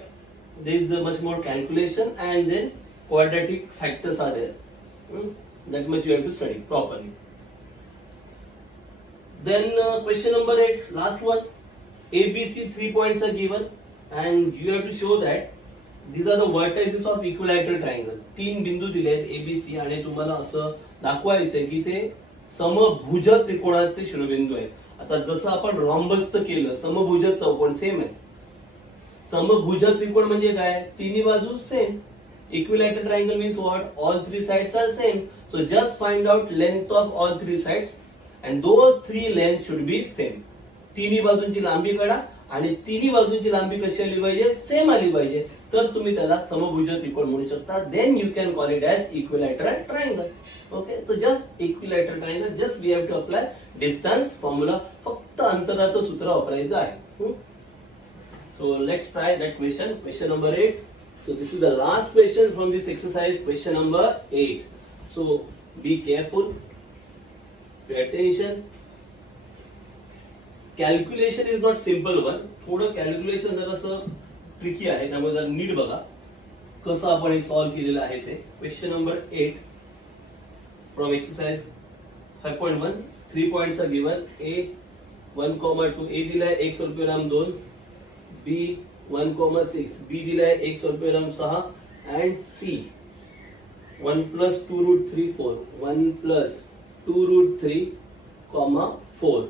there is much more calculation and then quadratic factors are there. That much you have to study properly. Then question number 8, last one. ABC 3 points are given and you have to show that these are the vertices of equilateral triangle. 3 बिंदू दिले आहेत ABC आणि तुम्हाला असं दाखवायचंय की ते समभुज त्रिकोणाचे शिरोबिंदू आहेत. आता जसं आपण रॉम्बसचं केलं, समभुज चौकोन सेम आहे. समभुज त्रिकोण म्हणजे काय? तिन्ही बाजू same. Equilateral triangle means what? All 3 sides are same. So just find out length of all 3 sides and those 3 lengths should be same. तिन्ही बाजूंची लांबी काढा आणि तिन्ही बाजूंची लांबी कशी आली पाहिजे? सेम आली पाहिजे, तर तुम्ही त्याला समभुज त्रिकोण म्हणू शकता. Then you can call it as equilateral triangle. Okay, so just equilateral triangle, just we have to apply distance formula. फक्त अंतराचं सूत्र वापरायचं आहे. So let's try that question. Question number 8. So this is the last question from this exercise, question number 8. So be careful, pay attention. Calculation is not simple one. थोडं calculation जरासं tricky आहे, त्यामुळे जरा नीट बघा कसं आपण हे सॉल्व्ह केलेलं आहे ते. Question number 8 from exercise 5.1. 3 points are given. A 1,2. A दिलाय x स्वल्पविराम 2. B 1,6. B दिलाय x स्वल्पविराम 6 and C 1 plus 2 root 3 4. 1 plus 2 root 3 comma 4.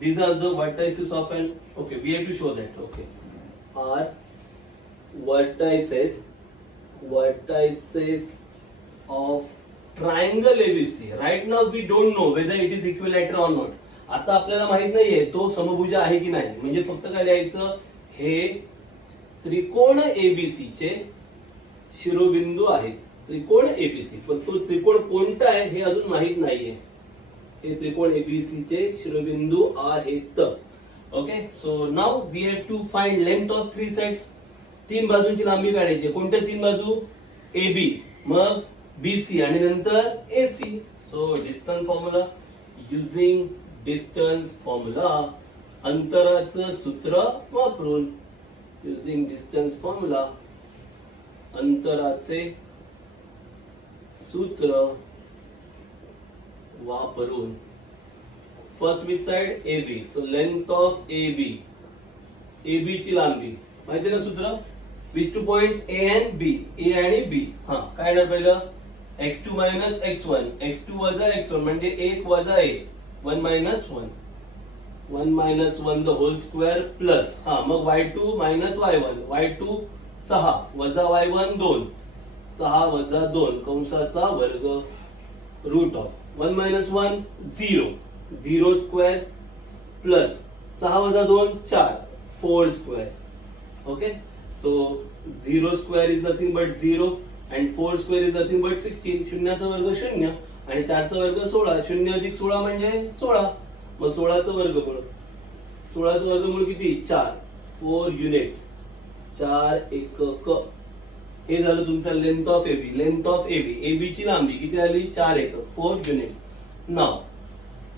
These are the vertices of an, okay, we have to show that. Okay, are vertices of triangle ABC. Right now we don't know whether it is equilateral or not. आता आपल्याला माहित नाहीये तो समभुज आहे की नाही. म्हणजे फक्त काय लिहायचं? हे त्रिकोण एबीसी चे शिरोबिंदू आहेत. त्रिकोण एबीसी, पण तो त्रिकोण कोणता आहे हे अजून माहित नाहीये. हे त्रिकोण एबीसी चे शिरोबिंदू आहेत. Okay, so now we have to find length of 3 sides. 3 बाजूंची लांबी काढायची. कोणत्या 3 बाजू? AB, मग BC आणि नंतर AC. So distance formula, using distance formula, अंतराचं सूत्र वापरून. युजिंग डिस्टन्स फॉर्म्युला, अंतराचे सूत्र वापरून. First which side? AB. So length of AB, AB ची लांबी माहिती ना सूत्र? Which 2 points A and B, A आणि B. हा, काय येणार पहिलं? x2 minus x1, x2 वजा x1 म्हणजे 1 वजा 1, 1 minus 1. 1 minus 1 the whole square plus मग y2 minus y1 y2 6 वजा y1 2 6 वजा 2 कंसाचा वर्ग route of 1 minus 1 0 0 square plus 6 वजा 2 4 4 square. Okay, so 0 square is nothing but 0 and 4 square is nothing but 16. शून्याचा वर्ग 0 आणि 4 चा वर्ग 16. 0 अधिक 16 म्हणजे 16. मग 16 चा वर्गमूळ 16 चा वर्गमूळ किती 4 4 युनिट्स 4 एकक. हे झालं तुमचा length of AB. Length of AB AB ची लांबी किती आली 4 एकक 4 units. Now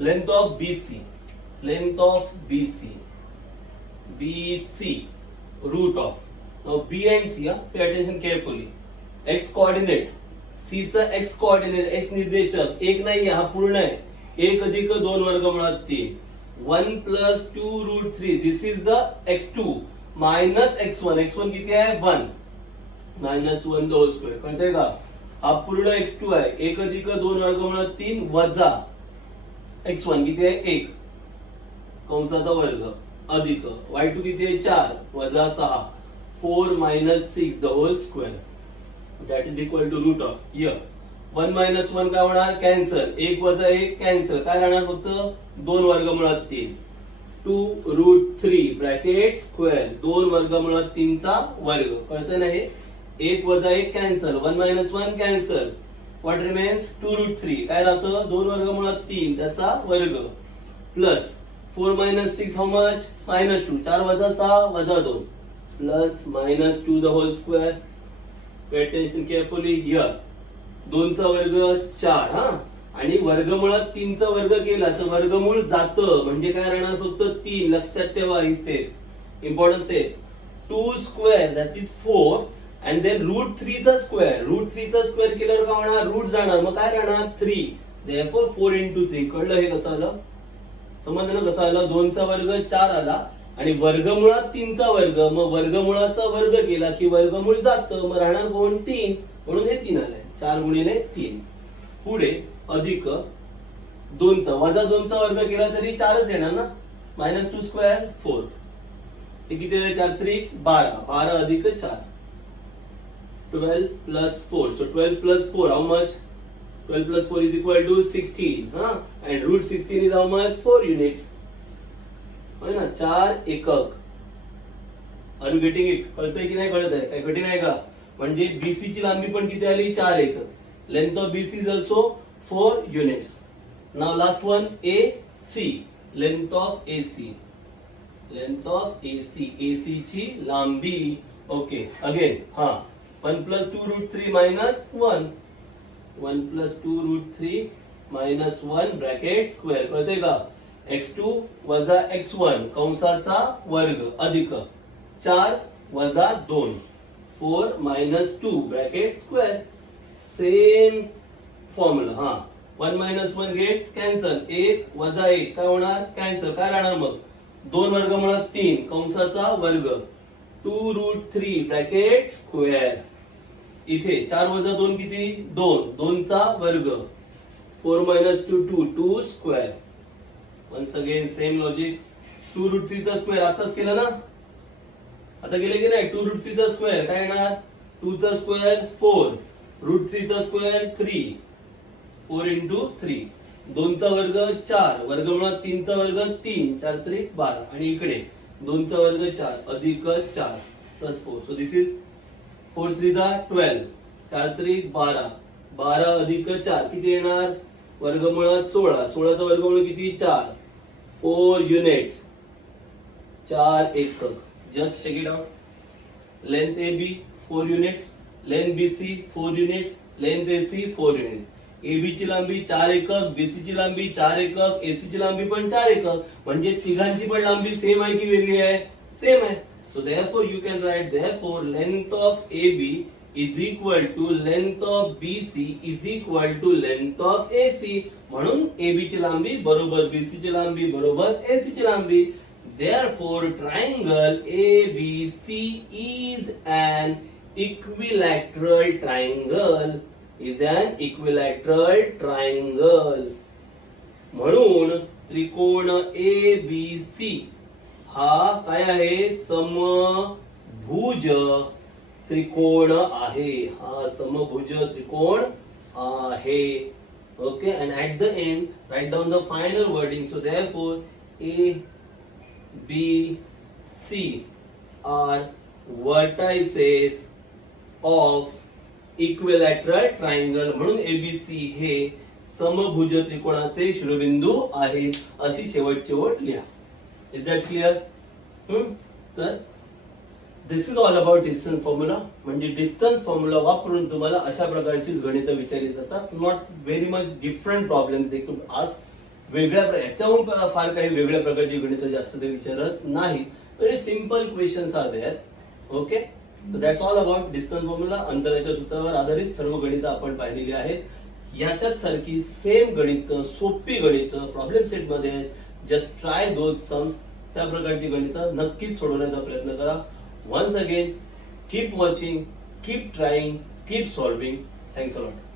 length of BC. Length of BC BC root of now B and C pay attention carefully. X coordinate C चा X coordinate X निर्देशक एक नाही हा पूर्ण आहे 1 अधिक 2 वर्गमुळात 3 1 plus 2 root 3 this is the x2 minus x1 x1 किती आहे 1 minus 1 the whole square. कळतंय का हा पूर्ण x2 आहे 1 अधिक 2 वर्गमुळात 3 वजा x1 किती आहे 1 कंसाचा वर्ग अधिक y2 किती आहे 4 वजा 6 4 minus 6 the whole square that is equal to root of here 1 minus 1 काय होणार कॅन्सल 1 वजा 1 कॅन्सल काय राहणार फक्त 2 वर्गमुळात 3 2 root 3 ब्रॅकेट स्क्वेअर 2 वर्गमुळात 3 चा वर्ग. कळतंय ना हे 1 वजा 1 cancel 1 minus 1 cancel what remains 2 root 3 काय राहतं 2 वर्गमुळात 3 त्याचा वर्ग plus 4 minus 6 how much minus 2 4 वजा 6 वजा 2 plus minus 2 the whole square. Pay attention carefully here 2 चा वर्ग 4 आणि वर्गमुळात 3 चा वर्ग केला तर वर्गमूळ जातं म्हणजे काय राहणार फक्त 3. लक्षात ठेवा ही step important step 2 square that is 4 and then root 3 चा स्क्वेअर रूट 3 चा स्क्वेअर केल्यावर काय होणार रूट जाणार मग काय राहणार 3 therefore 4 into 3. कळलं हे कसं आलं समजलं कसं आलं 2 चा वर्ग 4 आला आणि वर्गमुळात 3 चा वर्ग मग वर्गमुळाचा वर्ग केला की वर्गमूळ जातं मग राहणार कोण 3 म्हणून हे 3 आलंय 4 गुणिले 3. पुढे अधिक 2 चा वजा 2 चा वर्ग केला तरी 4च येणार ना -2 स्क्वेअर 4 हे किती आहे 4 3 12 12 अधिक 4 12 plus 4 so 12 plus 4 how much 12 plus 4 is equal to 16 and root 16 is how much 4 units है ना 4 एकक. Are you getting it? कळतंय की नाही कळत आहे काय कठीण आहे का म्हणजे BC ची लांबी पण किती आली 4 एकक. Length of BC is also 4 units. Now last one AC length of AC. Length of AC AC ची लांबी okay again 1 plus 2 root 3 minus 1 1 plus 2 root 3 minus 1 bracket square. कळतंय का x2 वजा x1 कंसाचा वर्ग अधिक 4 वजा 2 4 minus 2 bracket square. Same formula 1 minus 1 get cancel 1 वजा 1 काय होणार कॅन्सल काय राहणार मग 2 वर्गमुळात 3 कंसाचा वर्ग 2 root 3 ब्रॅकेट स्क्वेअर. इथे 4 वजा 2 किती 2 2 चा वर्ग 4 minus 2 2 2 square. Once again same logic 2 root 3 चा स्क्वेअर आताच केला ना आता गेले की नाही 2 root 3 चा स्क्वेअर काय येणार 2 चा स्क्वेअर 4 root 3 चा स्क्वेअर 3 4 into 3 2 चा वर्ग 4 वर्गमुळात 3 चा वर्ग 3 4 3 12 आणि इकडे 2 चा वर्ग 4 अधिक 4 प्लस 4 सो दिस इज 4 3 जा 12 4 3 12 12 अधिक 4 किती येणार वर्गमुळात 16 16 चा वर्गमूळ किती 4 4 युनिट्स 4 एकक. Just check it out length AB 4 units length BC 4 units length AC 4 units. AB ची लांबी 4 एकक BC ची लांबी 4 एकक AC ची लांबी पण 4 एकक म्हणजे तिघांची पण लांबी सेम आहे की वेगळी आहे सेम आहे. So therefore you can write therefore length of AB is equal to length of BC is equal to length of AC. म्हणून AB ची लांबी बरोबर BC ची लांबी बरोबर AC ची लांबी. Therefore triangle ABC is an equilateral triangle is an equilateral triangle. म्हणून त्रिकोण ए बी सी हा काय आहे, समभुज त्रिकोण आहे, हा समभुज त्रिकोण आहे. Okay, and at the end write down the final wording. So therefore A, B, C are vertices of equilateral triangle. म्हणून ABC हे समभुज त्रिकोणाचे शिरोबिंदू आहे, अशी शेवटची ओळ लिहा. Is that clear? तर this is all about distance formula. म्हणजे डिस्टन्स फॉर्म्युला वापरून तुम्हाला अशा प्रकारची गणितं विचारली जातात. Not very much different problems they could ask. याच्याहून फार काही वेगळ्या प्रकारची गणितं जास्त ते विचारत नाही. तर simple questions are there. Okay, so that's all about distance formula. अंतराच्या सूत्रावर आधारित सर्व गणितं आपण पाहिलेली आहेत. याच्यात सारखी सेम गणितं, सोपी गणितं प्रॉब्लेम सेट मध्ये आहेत. Just try those sums. त्या प्रकारची गणितं नक्कीच सोडवण्याचा प्रयत्न करा. Once again, keep watching, keep trying, keep solving. Thanks a lot.